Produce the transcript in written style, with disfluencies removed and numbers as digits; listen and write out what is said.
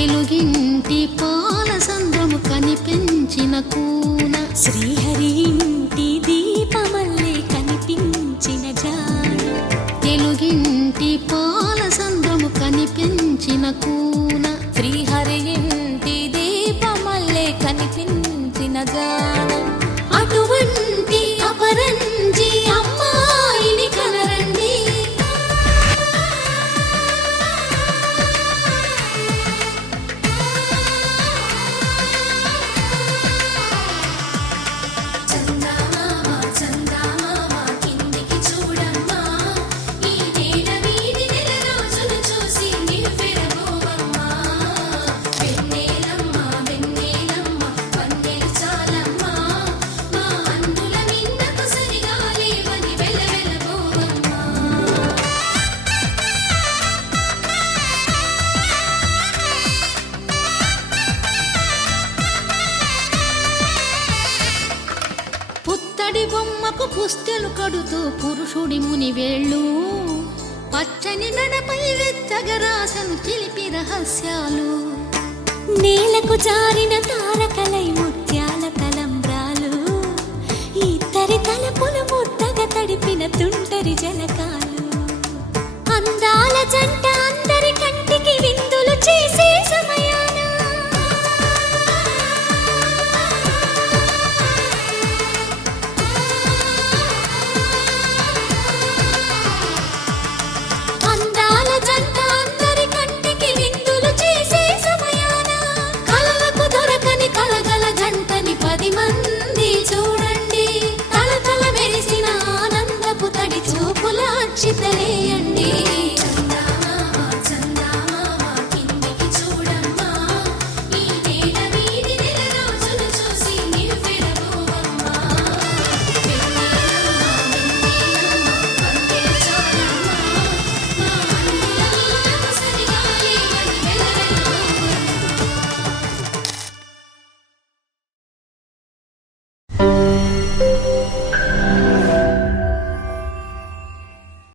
తెలుగింటి పాల సంద్రము కనిపించిన కూన శ్రీహరి ఇంటి దీపమల్లే కనిపించిన జాన తెలుగింటి పాల సంద్రము కనిపించిన కూన శ్రీహరి ఇంటి దీపమల్లే కనిపించిన జాన అటువంటి అపరంజి అమ్మాయిని కనరండి. చందమామ చందమామ కిందికి చూడమ్మా, ఈ నేల వీధి నెల రోజులు చూసి నివ్వెరబోవమ్మా. వెన్నెలమ్మ వెన్నెలమ్మ వన్నెలు చాలమ్మా, మా అందుల మిన్నకు సరిగా లేవని వెలవెలబోవమ్మా. పుత్తడి బొమ్మకు పుస్తెలు కడుతూ పురుషుడి ముని వేళ్ళు, పచ్చని నడపై వెచ్చగరాసను చిలిపి రహస్యాలు. నేలకు జారిన తారకలై ముత్యాల తలంబ్రాలు, ఇద్దరి తలపుల ముద్దు